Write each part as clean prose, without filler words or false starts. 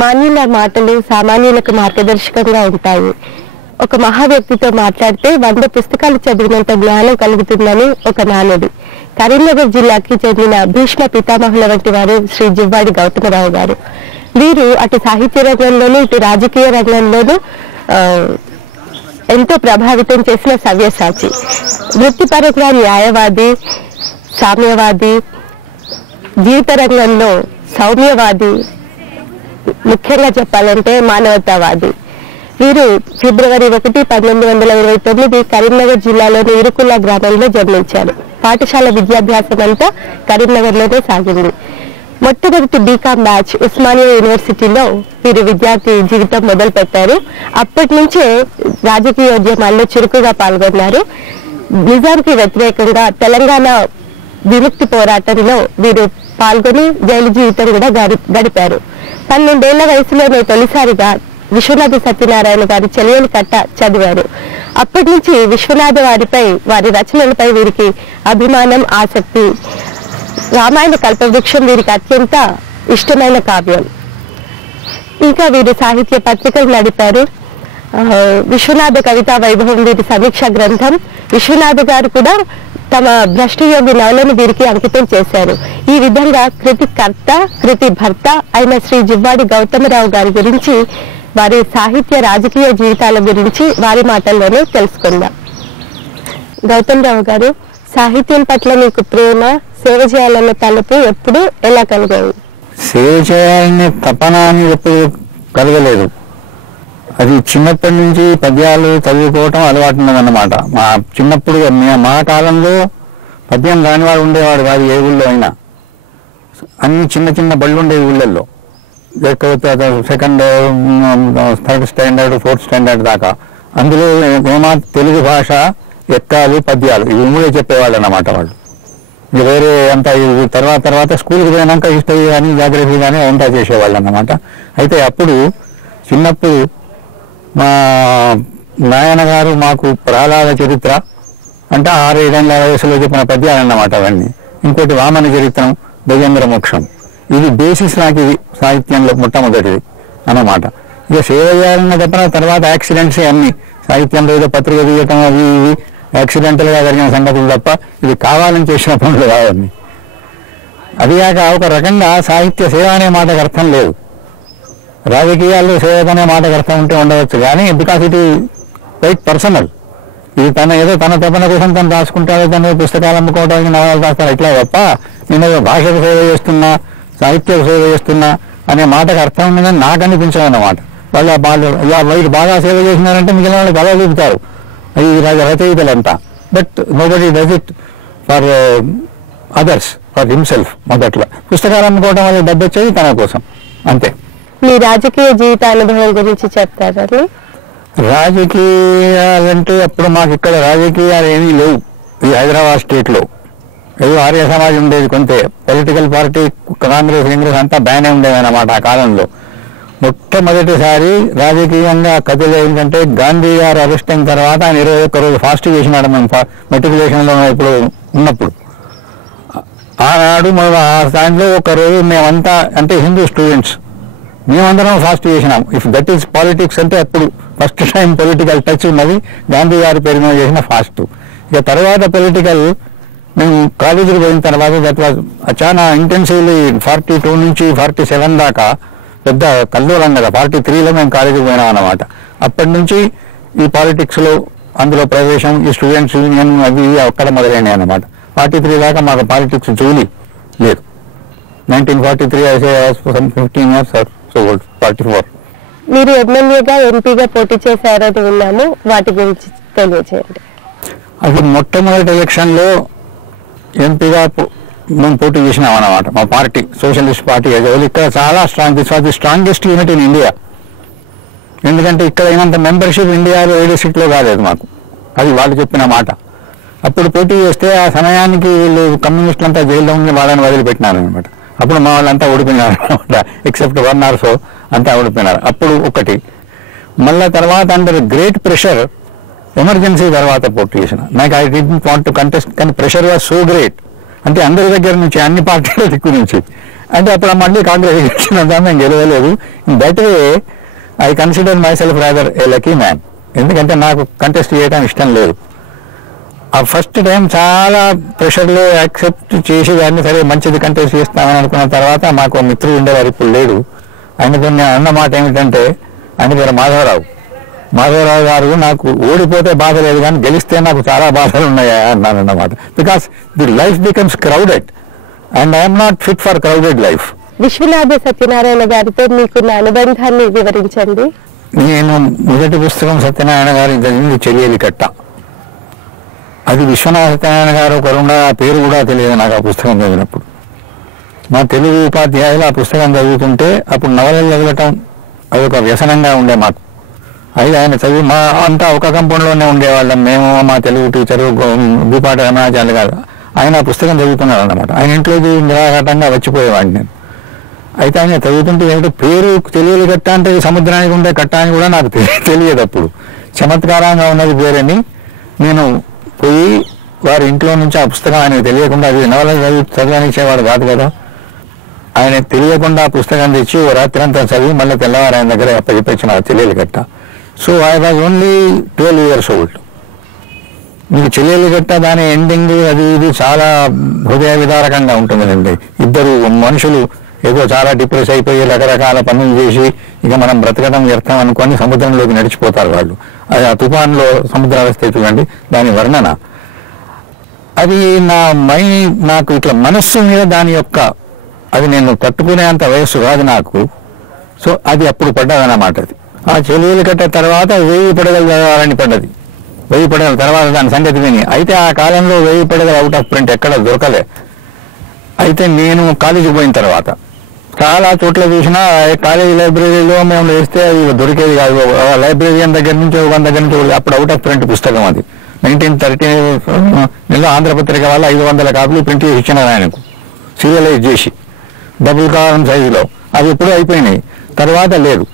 మాన్యుల మాటలు సామాన్యులకు మార్గదర్శకంగా ఉంటాయి. ఒక మహా వ్యక్తితో మాట్లాడితే 100 పుస్తకాలు చదివినంత జ్ఞానం కలుగుతుందని ఒక నానుడి. కరీంనగర్ జిల్లాకి చెందిన భీష్మ పితామహుల వంటి వారు శ్రీ జివ్వాడి గౌతమరావు గారు. వీరు అటు సాహిత్య రంగంలోనూ ఇటు రాజకీయ రంగంలోనూ ఎంతో ప్రభావితం చేసిన సవ్యసాచి. వృత్తిపరంగా న్యాయవాది, సామ్యవాది, జీవిత రంగంలో సౌమ్యవాది, ముఖ్యంగా చెప్పాలంటే మానవతావాది. వీరు ఫిబ్రవరి 1, 1929 కరీంనగర్ జిల్లాలోని ఇరుకుల్ల గ్రామంలో జన్మించారు. పాఠశాల విద్యాభ్యాసం అంతా కరీంనగర్లోనే సాగింది. మొట్టమొదటి బీకామ్ బ్యాచ్ ఉస్మానియా యూనివర్సిటీలో వీరు విద్యార్థి జీవితం మొదలు పెట్టారు. అప్పటి నుంచే రాజకీయోద్యమాల్లో చురుకుగా పాల్గొన్నారు. నిజాంకి వ్యతిరేకంగా తెలంగాణ విముక్తి పోరాటంలో వీరు పాల్గొని జైలు జీవితం కూడా గడిపారు. 12 ఏళ్ల వయసులోనే తొలిసారిగా విశ్వనాథ సత్యనారాయణ గారి చెలియలు కట్ట చదివారు. అప్పటి నుంచి విశ్వనాథ వారి రచనలపై వీరికి అభిమానం, ఆసక్తి. రామాయణ కల్పవృక్షం వీరికి అత్యంత ఇష్టమైన కావ్యం. ఇంకా వీరు సాహిత్య పత్రికలు నడిపారు. విశ్వనాథ కవితా వైభవం వీరి సమీక్ష గ్రంథం. విశ్వనాథ గారు కూడా తమ భ్రష్టయోగి నవలను వీరికి అంకితం చేశారు. ఈ విధంగా కృతికర్త, కృతి భర్త అయిన శ్రీ జివ్వాడి గౌతమరావు గారి గురించి, వారి సాహిత్య రాజకీయ జీవితాల గురించి వారి మాటల్లోనే తెలుసుకుందాం. గౌతమరావు గారు, సాహిత్యం పట్ల మీకు ప్రేమ, సేవ చేయాలన్న తలుపు ఎప్పుడు ఎలా కలిగాయి? సేవ చేయాలనే తపన అనేది ఎప్పుడు కలగలేదు. అది చిన్నప్పటి నుంచి పద్యాలు చదువుకోవటం అలవాటు ఉన్నదన్నమాట. మా చిన్నప్పుడు మా కాలంలో పద్యం రానివాడు ఉండేవాడు కాదు. ఏ ఊళ్ళో అయినా అన్ని చిన్న చిన్న బళ్ళు ఉండేవి ఊళ్ళల్లో. లేకపోతే second, third standard, fourth standard దాకా. అందులో తెలుగు భాష, ఎక్కాలు, పద్యాలు ఇవి మూడే చెప్పేవాళ్ళు అన్నమాట వాళ్ళు. ఇది వేరే అంతా తర్వాత స్కూల్కి పోయినాక హిస్టరీ కానీ జాగ్రఫీ కానీ అంతా చేసేవాళ్ళు అన్నమాట. అయితే అప్పుడు చిన్నప్పుడు మా నాయనగారు మాకు ప్రహ్లాద చరిత్ర అంటే 6-7 ఏళ్ల వయసులో చెప్పిన పద్యాలు అన్నమాట అవన్నీ. ఇంకోటి వామన చరిత్రం, భజేంద్ర మోక్షం. ఇది బేసిస్ నాకు, ఇది సాహిత్యంలో మొట్టమొదటిది అన్నమాట. ఇక సేవ చేయాలన్న తప్పన తర్వాత యాక్సిడెంట్స్ అన్ని సాహిత్యంలో ఏదో పత్రిక తీయటం అవి ఇవి యాక్సిడెంటల్గా జరిగిన సంగతులు తప్ప ఇది కావాలని చేసిన పనులు కావన్నీ. అదిగాక ఒక రకంగా సాహిత్య సేవ అనే మాటకు అర్థం లేదు. రాజకీయాల్లో సేవ అనే మాటకు అర్థం ఉంటే ఉండవచ్చు, కానీ because it is quiet personal. ఇది ఏదో తన తపన కోసం తను రాసుకుంటాడో, తన పుస్తకాలు అమ్ముకోవడానికి నవలు రాస్తాడు ఇట్లా తప్ప నేను భాషకు సేవ చేస్తున్నా, సాహిత్య సేవ చేస్తున్నా అనే మాటకు అర్థం ఉందని నాకు అనిపించదు అన్నమాట. వీళ్ళు బాగా సేవ చేసినారంటే మిగిలిన వాళ్ళు కళ చూపుతారు, అది రచయితలంతా. But nobody does it for others, for himself. మొదట్లో పుస్తకాలు అమ్ముకోవడం వల్ల డబ్బు వచ్చేది తన కోసం, అంతే. మీ రాజకీయ జీవిత అనుభవం గురించి చెప్తారా? రాజకీయాలంటే అప్పుడు మాకు ఇక్కడ రాజకీయాలు ఏమీ లేవు. ఈ హైదరాబాద్ స్టేట్లో ఏదో ఆర్య సమాజం ఉండేది కొంతే. పొలిటికల్ పార్టీ కాంగ్రెస్ అంతా బ్యానే ఉండేది అన్నమాట ఆ కాలంలో. మొట్టమొదటిసారి రాజకీయంగా కథలు ఏంటంటే గాంధీ గారు అరెస్ట్ అయిన తర్వాత ఆయన 21 రోజు ఫాస్ట్ చేసినాడు. మేము మెట్రికులేషన్లో ఇప్పుడు ఉన్నప్పుడు ఆనాడు ఆ స్థాయిలో ఒక రోజు మేమంతా అంటే హిందూ స్టూడెంట్స్ మేమందరం ఫాస్ట్ చేసినాం. ఇఫ్ దట్ ఈస్ పాలిటిక్స్ అంటే అప్పుడు ఫస్ట్ టైం పొలిటికల్ టచ్ ఉన్నది గాంధీ గారి పేరు మీద చేసిన ఫాస్ట్. ఇక తర్వాత పొలిటికల్ మేము కాలేజీకి పోయిన తర్వాత దట్ వాజ్ చాలా ఇంటెన్సివ్లీ 42 నుంచి 47 దాకా పెద్ద కల్లోలం కదా. 43లో మేము కాలేజీకి పోయినాం అన్నమాట. అప్పటి నుంచి ఈ పాలిటిక్స్లో అందులో ప్రవేశం, ఈ స్టూడెంట్స్ యూనియన్ అవి అక్కడ మొదలైనాయి అన్నమాట. 43 దాకా మాకు పాలిటిక్స్ జోలి లేదు. 1943 అయితే 15 years or so old, 44. మీరు ఎమ్మెల్యేగా, ఎంపీగా పోటీ చేశారని విన్నాము, వాటి గురించి తెలియజేయండి. అది మొట్టమొదటి ఎలక్షన్లో ఎంపీగా మేము పోటీ చేసినాం అన్నమాట. మా పార్టీ సోషలిస్ట్ పార్టీ ఇక్కడ చాలా strong, this was the strongest unit in India. ఎందుకంటే ఇక్కడ అయినంత మెంబర్షిప్ ఇండియాలో 7 సీట్లో కాలేదు మాకు. అది వాళ్ళు చెప్పిన మాట. అప్పుడు పోటీ చేస్తే ఆ సమయానికి వీళ్ళు కమ్యూనిస్టులంతా జైల్లో ఉండి వాళ్ళని వదిలిపెట్టినారు అనమాట. అప్పుడు మా వాళ్ళంతా ఓడిపోయినారు అనమాట. ఎక్సెప్ట్ 1 or so అంతా ఓడిపోయినారు. అప్పుడు ఒకటి. మళ్ళా తర్వాత అండర్ గ్రేట్ ప్రెషర్ ఎమర్జెన్సీ తర్వాత పోటీ చేసిన. నాకు I didn't want to contest, కానీ ప్రెషర్ వాజ్ సో గ్రేట్. అంటే అందరి దగ్గర నుంచి, అన్ని పార్టీల దిక్కు నుంచి అంటే అప్పుడు మళ్ళీ కాంగ్రెస్ ఇచ్చినంత నేను గెలవలేదు. That way I consider myself rather a lucky man. ఎందుకంటే నాకు కంటెస్ట్ చేయడం ఇష్టం లేదు. ఆ ఫస్ట్ టైం చాలా ప్రెషర్లో యాక్సెప్ట్ చేసి దాన్ని సరే మంచిది కంటెస్ట్ చేస్తామని అనుకున్న తర్వాత మాకు మిత్రుడు ఉండేవారు, ఇప్పుడు లేడు. ఆయనతో నేను అన్న మాట ఏమిటంటే, ఆయన పేరు మాధవరావు గారు, నాకు ఓడిపోతే బాధ లేదు కానీ గెలిస్తే నాకు చాలా బాధలు ఉన్నాయా అన్నాను అన్నమాట. Because the life becomes crowded and I'm not fit for crowded life. Viswanatha Satyanarayana గారితో మీకున్న అనుబంధాన్ని వివరించండి. నేను మొదటి పుస్తకం సత్యనారాయణ గారి చదివింది చెలియలి కట్ట. అది విశ్వనాథ సత్యనారాయణ గారు ఒకరుండా పేరు కూడా తెలియదు నాకు ఆ పుస్తకం చదివినప్పుడు. మా తెలుగు ఉపాధ్యాయులు ఆ పుస్తకం చదువుతుంటే అప్పుడు నవలలు చదవటం అదొక వ్యసనంగా ఉండే మాకు. అయితే ఆయన చదివి మా అంతా ఒక కంపౌండ్లోనే ఉండేవాళ్ళం మేము, మా తెలుగు టీచరు భూపాటి రమణాచార్య గారు. ఆయన ఆ పుస్తకం చదువుతున్నారు అన్నమాట. ఆయన ఇంట్లో నిరాఘాటంగా వచ్చిపోయేవాడిని నేను. అయితే ఆయన చదువుతుంటే ఏమిటో పేరు తెలియని కట్ట అంటే సముద్రానికి ఉండే కట్ట అని కూడా నాకు తెలియదు. అప్పుడు చమత్కారంగా ఉన్నది పేరని నేను పోయి వారి ఇంట్లో నుంచి ఆ పుస్తకం ఆయనకు తెలియకుండా, అది నవల చదవనిచ్చేవాడు కాదు కదా, ఆయన తెలియకుండా ఆ పుస్తకం తెచ్చి ఓ రాత్రి అంతా చదివి మళ్ళీ తెల్లవారు ఆయన దగ్గర అప్పచెప్పించిన చెల్లెలు కట్ట. So I was only 12 years old. మీకు చెల్లెలు కట్ట దాని ఎండింగ్ అది ఇది చాలా హృదయ విదారకంగా ఉంటుందండి. ఇద్దరు మనుషులు ఏదో చాలా డిప్రెస్ అయిపోయి రకరకాల పనులు చేసి ఇక మనం బ్రతకడం వ్యర్థం అనుకొని సముద్రంలోకి నడిచిపోతారు వాళ్ళు. అది ఆ తుఫాన్లో సముద్రావస్థ చూడండి దాని వర్ణన. అది నాకు ఇట్లా మనస్సు మీద దాని యొక్క అది నేను తట్టుకునేంత వయస్సు కాదు నాకు. సో అది అప్పుడు పడ్డదన్నమాట. అది ఆ చెలువులు కట్ట తర్వాత 1000 పడగలు చదవాలని పడ్డది. 1000 పడగల తర్వాత దాని సంగతి విని. అయితే ఆ కాలంలో 1000 పడగలు అవుట్ ఆఫ్ ప్రింట్ ఎక్కడ దొరకలే. అయితే నేను కాలేజీకి పోయిన తర్వాత చాలా చోట్ల చూసినా కాలేజీ లైబ్రరీలో మేము వేస్తే అది దొరికేది కాదు. లైబ్రరీయన్ దగ్గర నుంచి ఒక దగ్గర నుంచి అప్పుడు అవుట్ ఆఫ్ ప్రింట్ పుస్తకం అది 1913 ఆంధ్రపత్రిక వల్ల 500 కాపీలు ప్రింట్ చేసి ఇచ్చినారు ఆయనకు, సీరియలైజ్ చేసి డబుల్ కాలం సైజులో. అవి ఎప్పుడూ అయిపోయినాయి, తర్వాత లేదు.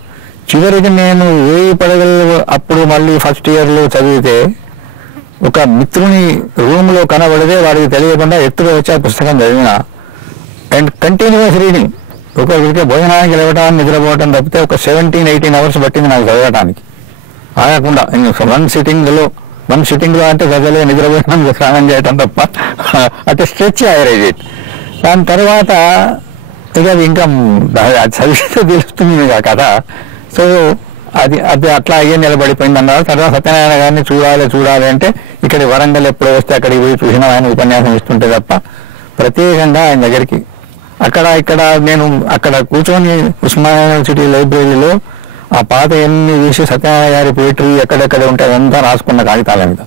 చివరికి నేను 1000 పడగలు అప్పుడు మళ్ళీ ఫస్ట్ ఇయర్లో చదివితే ఒక మిత్రుని రూమ్లో కనబడితే వాడికి తెలియకుండా ఎత్తుగా వచ్చి ఆ పుస్తకం చదివిన. And continuous reading. ఒకరికి భోజనానికి లేవటానికి నిద్రపోవటం తప్పితే ఒక 17-18 hours పట్టింది నాకు చదవటానికి ఆగకుండా. వన్ సిట్టింగ్లో అంటే చదవలే, నిద్రపోయడం స్నానం చేయటం తప్ప అంటే స్ట్రెచ్ ఐరేజ్ ఇట్. దాని తర్వాత ఇక అది ఇంకా చదివితే తెలుస్తుంది మీకు ఆ కథ. సో అది అట్లా అయ్యే నిలబడిపోయింది అన్నారు. తర్వాత సత్యనారాయణ గారిని చూడాలి అంటే ఇక్కడి వరంగల్ ఎప్పుడు వస్తే అక్కడికి పోయి చూసిన ఆయన ఉపన్యాసం ఇస్తుంటే తప్ప ప్రత్యేకంగా ఆయన దగ్గరికి ఇక్కడ నేను అక్కడ కూర్చొని ఉస్మానియా యూనివర్సిటీ లైబ్రరీలో ఆ పాత ఎన్ని తీసి సత్యనారాయణ గారి పోయిటరీ ఎక్కడెక్కడ ఉంటే అదంతా రాసుకున్న కాగితాల మీద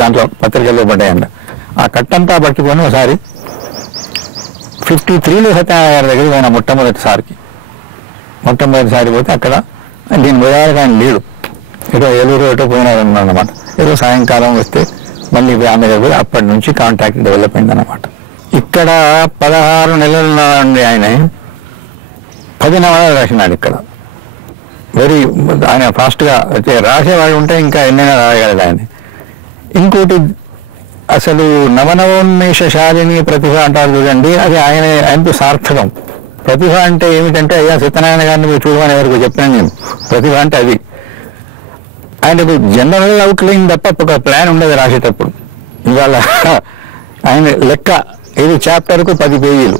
దాంట్లో పత్రికల్లో పడ్డాయంట. ఆ కట్టంతా పట్టుకొని ఒకసారి 53లో సత్యనారాయణ గారి దగ్గరికి పోయిన మొట్టమొదటిసారి పోతే అక్కడ దీని పోయారు కానీ లేడు, ఏదో ఏలూరు ఏటో పోయినారన్నమాట. ఏదో సాయంకాలం వస్తే మళ్ళీ ఆమె దగ్గర పోయి అప్పటి నుంచి కాంటాక్ట్ డెవలప్ అయిందన్నమాట. ఇక్కడ 16 నెలలు నుండి ఆయన 10 నవలలు రాసినాడు. ఇక్కడ ఆయన ఫాస్ట్గా రాసేవాడు ఉంటే ఇంకా ఎన్నైనా రాయగలడు ఆయన. ఇంకోటి అసలు నవనవోన్మేషశాలిని ప్రతిభ అంటారు చూడండి, అది ఆయనకు సార్థకం. ప్రతిభ అంటే ఏమిటంటే అయ్యా సత్యనారాయణ గారిని మీరు చూడమని ఎవరికి చెప్పాను నేను. ప్రతిభ అంటే అది. ఆయనకు జనరల్ అవుట్లైన్ తప్ప ఒక ప్లాన్ ఉండదు రాసేటప్పుడు. ఇవాళ ఆయన లెక్క ఇది చాప్టర్కు 10 పేజీలు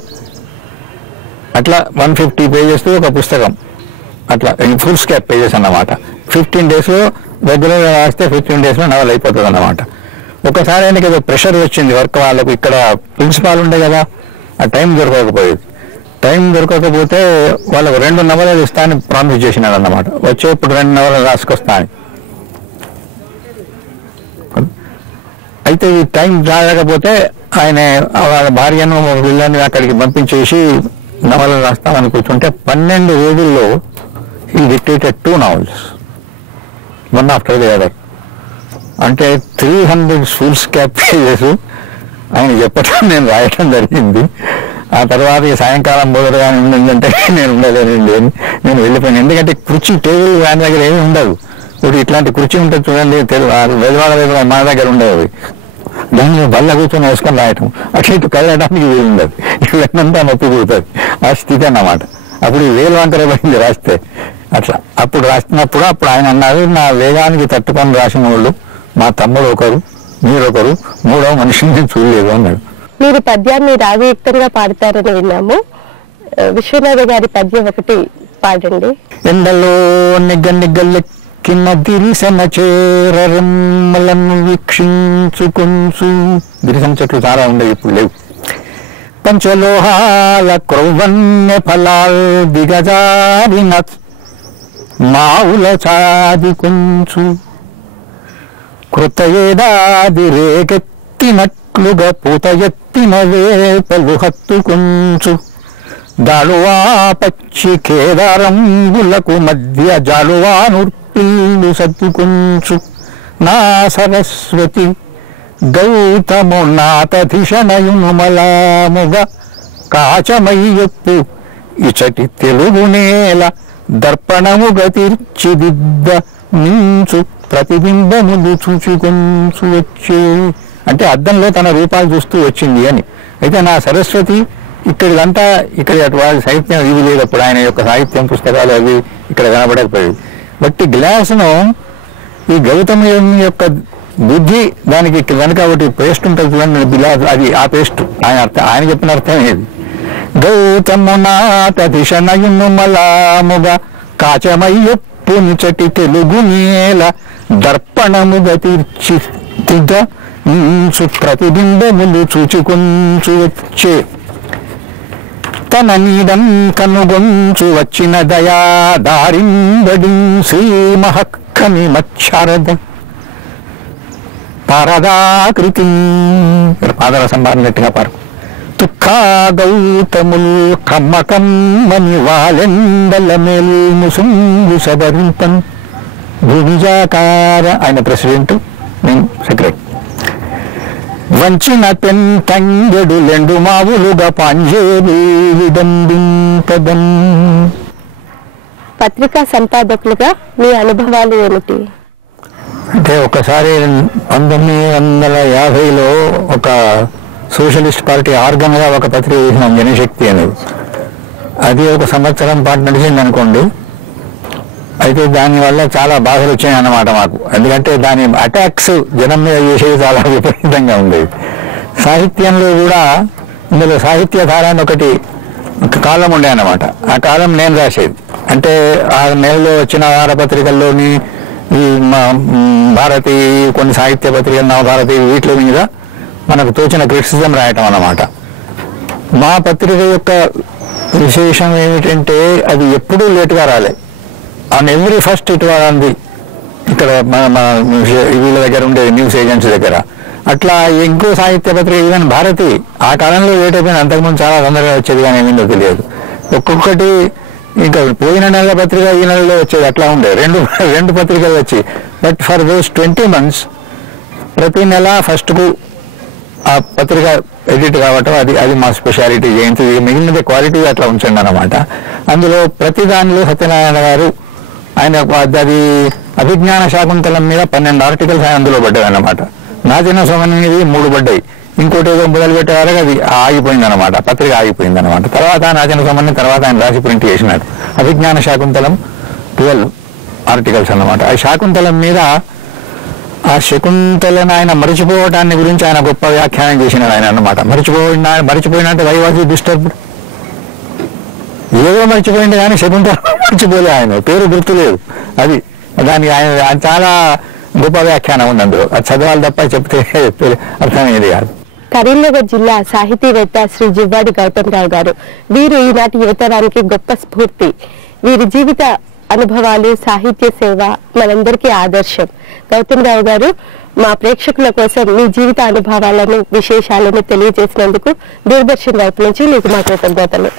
అట్లా 150 pages ఒక పుస్తకం, అట్లా ఫుల్ స్కేప్ పేజెస్ అన్నమాట. 15 daysలో రెగ్యులర్గా రాస్తే 15 daysలో నవల అయిపోతుంది అన్నమాట. ఒకసారి ఆయనకి ఏదో ప్రెషర్ వచ్చింది వర్క్ వాళ్ళకు, ఇక్కడ ప్రిన్సిపాల్ ఉండే కదా, ఆ టైం దొరకకపోయేది. టైం దొరకకపోతే వాళ్ళకు 2 నవలలు ఇస్తానని ప్రామిస్ చేసినాడు అన్నమాట. వచ్చే ఇప్పుడు 2 నవలలు రాసుకొస్తా అని. అయితే ఈ టైం రాకపోతే ఆయన వాళ్ళ భార్యను వీళ్ళని అక్కడికి పంపించేసి నవలలు రాస్తామని కూర్చుంటే 12 రోజుల్లో ఈ dictated 2 novels, one after the other. అంటే 300 ఫుల్ స్కేప్ పేజెస్ ఆయన చెప్పటం నేను రాయటం జరిగింది. ఆ తర్వాత సాయంకాలం మొదలుగా ఉందంటే నేను ఉండలేనండి అని నేను వెళ్ళిపోయాను. ఎందుకంటే కుర్చీ టేబుల్ ఆయన దగ్గర ఏమీ ఉండదు. ఇప్పుడు ఇట్లాంటి కుర్చీ ఉంటుంది చూడండి, వెదవాడ మా దగ్గర ఉండేవి. దాన్ని బల్ల కూర్చొని వేసుకొని రాయటం, అట్లా ఇటు కదలడానికి వీలు ఉండదు, ఇవన్నంతా నొప్పి పుడుతుంది. ఆ స్థితి అన్నమాట. అప్పుడు వేలు వంకర పడింది రాస్తే. అట్లా అప్పుడు రాసినప్పుడు అప్పుడు ఆయన అన్నారు, నా వేగానికి తట్టుకొని రాసిన వాళ్ళు మా తమ్ముడు ఒకరు, మీరొకరు, మూడవ మనిషిని నేను చూడలేదు అన్నాడు. మీరు పద్యాన్ని రాగయుక్తంగా పాడతారని విన్నాము. విశ్వనాథ గారి పద్యం ఒకటి పాడండి. ఎండలో నిగ్గనిగ్గలెక్కిన దిరిసన చేరమ్మలను వీక్షించుకొంచు. దిరిసన చెట్లు చాలా ఉండేవి, ఇప్పుడు లేవు. పంచలోహాల క్రౌవన్య ఫలాల్ దిగజారిన మావుల చాది కొంచు. కృత ఏడాది రేకెత్తినట్లుగా పూత ఎత్తిన వేపలు హత్తుకొంచు. జాలువా పచ్చి కేదారంబులకు మధ్య జాలువా నుర్పిల్లు సత్తుకొంచు. నా సరస్వతి గౌతము నాతధిషణయునుమలాముగ కాచమయ్యప్పు ఇచటి తెలుగు నేల దర్పణముగ తీర్చిదిద్ద మించు ప్రతిబింబములు చూచుకొంచు వచ్చే. అంటే అద్దంలో తన రూపాలు చూస్తూ వచ్చింది అని. అయితే నా సరస్వతి ఇక్కడిదంతా ఇక్కడ వాళ్ళ సాహిత్యం ఇది లేదప్పుడు, ఆయన యొక్క సాహిత్యం పుస్తకాలు అవి ఇక్కడ కనబడకపోయేది. బట్టి గ్లాసును ఈ గౌతమి యొక్క బుద్ధి దానికి వెనక ఒకటి పేస్ట్ ఉంటుంది చూడండి, బిలాస్, అది ఆ పేస్ట్. ఆయన చెప్పిన అర్థం ఏది? గౌతమునాతధిషణయునుమలాముగా కాచమయ్యప్పు నిచటి తెలుగు నేల దర్పణముగా తీర్చిదిద్ద మించు ప్రతిబింబములు చూచుకొంచు వచ్చే. తన నీడం కనుగొంచు వచ్చిన దయా దారింబడి శ్రీ మహక్కని మచ్చారద పారదాకృతి. పాదర సంబారినట్టుగా పారు. తుక్కా గౌతముల్ కమ్మకమ్మని వాలెండల మేలు ముసుంగు సబరింపన్. భువిజాకార ఆయన ప్రెసిడెంట్, నేను సెక్రటరీ. వంచిన పెంటంగెడు లెండు మావులుగా పాంజేలు విడంబింపదం. పత్రికా సంపాదకులుగా మీ అనుభవాలు ఏమిటి? అంటే ఒకసారి 1950లో ఒక సోషలిస్ట్ పార్టీ ఆర్గన్గా ఒక పత్రిక చేసినాం, జనశక్తి అనేది. అది ఒక సంవత్సరం పాటు నడిచింది అనుకోండి. అయితే దానివల్ల చాలా బాధలు వచ్చాయి అన్నమాట మాకు. ఎందుకంటే దాని అటాక్స్ జనం మీద చేసేది చాలా విపరీతంగా ఉండేది. సాహిత్యంలో కూడా ఇందులో సాహిత్య ధార అని ఒక కాలం ఉండే అన్నమాట. ఆ కాలం నేను రాసేది. అంటే ఆ నెలలో వచ్చిన వారపత్రికల్లోని ఈ భారతి, కొన్ని సాహిత్య పత్రికలు, నవభారతి, వీటి మీద మనకు తోచిన క్రిటిసిజం రాయటం అన్నమాట. మా పత్రిక యొక్క విశేషం ఏమిటంటే అది ఎప్పుడూ లేటుగా రాలే. ఆన్ ఎవ్రీ ఫస్ట్ ఇట్ వారంది ఇక్కడ వీళ్ళ దగ్గర ఉండే న్యూస్ ఏజెన్సీ దగ్గర. అట్లా ఇంకో సాహిత్య పత్రిక ఈవెన్ భారతి ఆ కాలంలో లేట్ అయిపోయింది. అంతకుముందు చాలా తొందరగా వచ్చేది, కానీ ఏమిందో తెలియదు. ఒక్కొక్కటి ఇంకా పోయిన నెల పత్రిక ఈ నెలలో వచ్చేది, అట్లా ఉండే రెండు పత్రికలు వచ్చి. బట్ ఫర్ దోస్ 20 months ప్రతి నెల ఫస్ట్కు ఆ పత్రిక ఎడిట్ కావటం అది మా స్పెషాలిటీ. జయంతి మిగిలినది క్వాలిటీ అట్లా ఉంచండి అన్నమాట. అందులో ప్రతి దానిలో సత్యనారాయణ గారు ఆయన అది అభిజ్ఞాన శాకుంతలం మీద 12 ఆర్టికల్స్ అందులో పడ్డాయి అన్నమాట. నాచిన సోమని మీద 3 పడ్డాయి. ఇంకోటి ఏదో మొదలు పెట్టే వరకు అది ఆగిపోయింది అనమాట, పత్రిక ఆగిపోయింది అనమాట. తర్వాత నాచిన సోమని తర్వాత ఆయన రాసి ప్రింట్ చేసినాడు. అభిజ్ఞాన శాకుంతలం 12 ఆర్టికల్స్ అన్నమాట. ఆ శాకుంతలం మీద ఆ శకుంతలను ఆయన మరిచిపోవటాన్ని గురించి ఆయన గొప్ప వ్యాఖ్యానం చేసినాడు ఆయన అన్నమాట. మరిచిపోయినట్టు వై వాజ్ యు డిస్టర్బ్డ్, ఏదో మర్చిపోయింది కానీ శకుంతల మర్చిపోలే, ఆయన పేరు గుర్తులేదు. అది దానికి ఆయన చాలా గొప్ప వ్యాఖ్యానం ఉంది అందులో. అది చదవాలి తప్ప చెప్తే అర్థమయ్యేది కాదు. కరీంనగర్ జిల్లా సాహితీవేత్త శ్రీ జివ్వాడి గౌతమరావు గారు, వీరు ఈనాటి యువతరానికి గొప్ప స్ఫూర్తి. వీరి జీవిత అనుభవాలు, సాహిత్య సేవ మనందరికీ ఆదర్శం. గౌతమరావు గారు, మా ప్రేక్షకుల కోసం మీ జీవిత అనుభవాలను, విశేషాలను తెలియజేసినందుకు దూరదర్శన్ వైపు నుంచి మీకు మా కృతజ్ఞతలు.